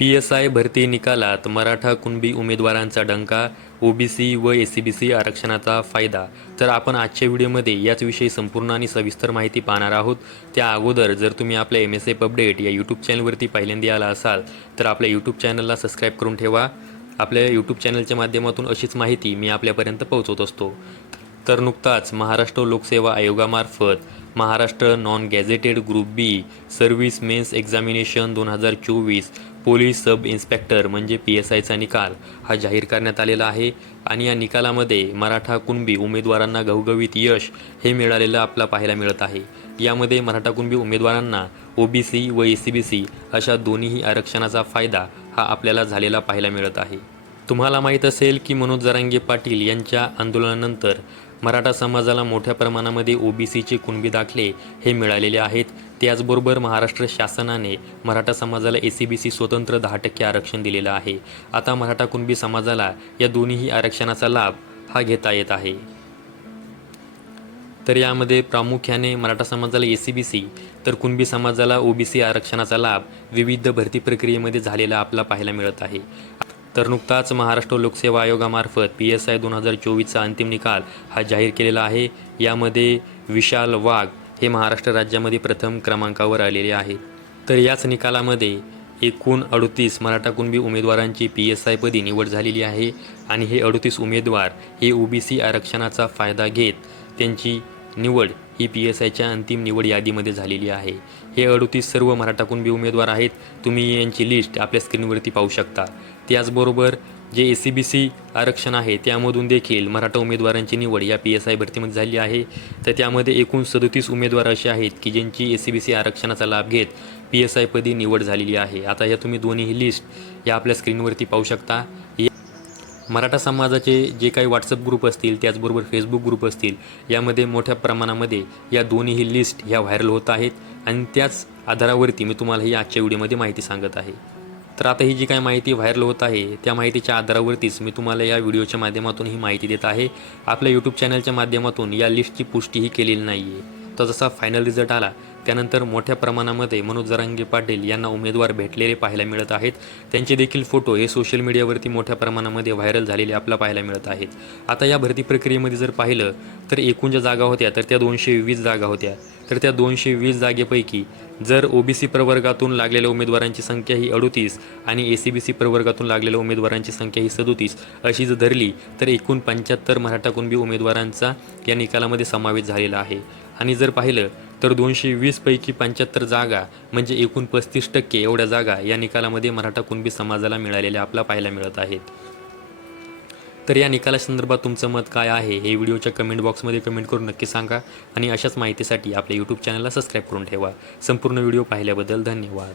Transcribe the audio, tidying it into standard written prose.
PSI भरती निकालात मराठा कुणबी उमेदवारांचा डंका, OBC व SCBC आरक्षणाचा फायदा. तर आपण आजच्या व्हिडिओमध्ये याचविषयी संपूर्ण आणि सविस्तर माहिती पाहणार आहोत. त्या अगोदर जर तुम्ही आपल्या MSF अपडेट या यूट्यूब चॅनलवरती पहिल्यांदा आला असाल तर आपल्या यूट्यूब चॅनलला सबस्क्राईब करून ठेवा. आपल्या यूट्यूब चॅनलच्या माध्यमातून अशीच माहिती मी आपल्यापर्यंत पोहोचवत असतो. तर नुकताच महाराष्ट्र लोकसेवा आयोगामार्फत Maharashtra non gazetted group B service mains examination 2024 police sub inspector म्हणजे PSIचा निकाल हा जाहीर करण्यात आलेला आहे. आणि या निकालामध्ये मराठा कुणबी उमेदवारांना घवघवीत यश हे मिळालेलं आपल्याला पाहायला मिळत आहे. यामध्ये मराठा कुणबी उमेदवारांना OBC व SCBC अशा दोन्हीही आरक्षणाचा फायदा हा आपल्याला झालेला पाहायला मिळत आहे. तुम्हाला माहीत असेल की मनोज जरांगे पाटील यांच्या आंदोलनानंतर मराठा समाजाला मोठ्या प्रमाणामध्ये OBCचे कुणबी दाखले हे मिळालेले आहेत. त्याचबरोबर महाराष्ट्र शासनाने मराठा समाजाला SCBC स्वतंत्र 10% आरक्षण दिलेलं आहे. आता मराठा कुणबी समाजाला या दोन्हीही आरक्षणाचा लाभ हा घेता येत आहे. तर यामध्ये प्रामुख्याने मराठा समाजाला SCBC तर कुणबी समाजाला OBC आरक्षणाचा लाभ विविध भरती प्रक्रियेमध्ये झालेला आपल्याला पाहायला मिळत आहे. तर नुकताच महाराष्ट्र लोकसेवा आयोगामार्फत PSI 2024चा अंतिम निकाल हा जाहीर केलेला आहे. यामध्ये विशाल वाघ हे महाराष्ट्र राज्यामध्ये प्रथम क्रमांकावर आलेले आहेत. तर याच निकालामध्ये एकूण 38 मराठा कुणबी उमेदवारांची PSI पदी निवड झालेली आहे. आणि हे 38 उमेदवार हे OBC आरक्षणाचा फायदा घेत त्यांची निवड ही PSIच्या अंतिम निवड यादीमध्ये झालेली आहे. हे 38 सर्व मराठा कुणबी उमेदवार आहेत. तुम्ही यांची लिस्ट आपल्या स्क्रीनवरती पाहू शकता. त्याचबरोबर जे SCBC आरक्षण आहे त्यामधून देखील मराठा उमेदवारांची निवड या PSI भरतीमध्ये झाली आहे. तर त्यामध्ये एकूण 37 उमेदवार असे आहेत की ज्यांची SCBC आरक्षणाचा लाभ घेत PSI पदी निवड झालेली आहे. आता या तुम्ही दोन्ही लिस्ट या आपल्या स्क्रीनवरती पाहू शकता. मराठा समाजाचे जे काही WhatsApp ग्रुप असतील त्याचबरोबर Facebook ग्रुप असतील यामध्ये मोठ्या प्रमाणामध्ये या दोन्ही लिस्ट ह्या व्हायरल होत आहेत. आणि त्याच आधारावरती मी तुम्हाला ही आजच्या व्हिडिओमध्ये माहिती सांगत आहे. तर आता ही जी काही माहिती व्हायरल होत आहे त्या माहितीच्या आधारावरतीच मी तुम्हाला या व्हिडिओच्या माध्यमातून ही माहिती देत आहे. आपल्या यूट्यूब चॅनलच्या माध्यमातून या लिस्टची पुष्टीही केलेली नाही आहे. तर जसा फायनल रिझल्ट आला त्यानंतर मोठ्या प्रमाणामध्ये मनोज जरांगे पाटील यांना उमेदवार भेटलेले पाहायला मिळत आहेत. त्यांचे देखील फोटो हे सोशल मीडियावरती मोठ्या प्रमाणामध्ये व्हायरल झालेले आपल्याला पाहायला मिळत आहेत. आता या भरती प्रक्रियेमध्ये जर पाहिलं तर एकूण ज्या जागा होत्या तर त्या 220 जागा होत्या. तर त्या 220 जागेपैकी जर OBC प्रवर्गातून लागलेल्या उमेदवारांची संख्या ही 38 आणि SCBC प्रवर्गातून लागलेल्या उमेदवारांची संख्या ही 37 अशी जर धरली तर एकूण 75 मराठा कुणबी उमेदवारांचा या निकालामध्ये समावेश झालेला आहे. आणि जर पाहिलं तर 220 पैकी 75 जागा म्हणजे एकूण 35% एवढ्या जागा या निकालामध्ये मराठा कुणबी समाजाला मिळालेल्या आपल्याला पाहायला मिळत आहेत. तर या निकालासंदर्भात तुमचं मत काय आहे हे व्हिडिओच्या कमेंट बॉक्समध्ये कमेंट करून नक्की सांगा. आणि अशाच माहितीसाठी आपल्या यूट्यूब चॅनलला सबस्क्राईब करून ठेवा. संपूर्ण व्हिडिओ पाहिल्याबद्दल धन्यवाद.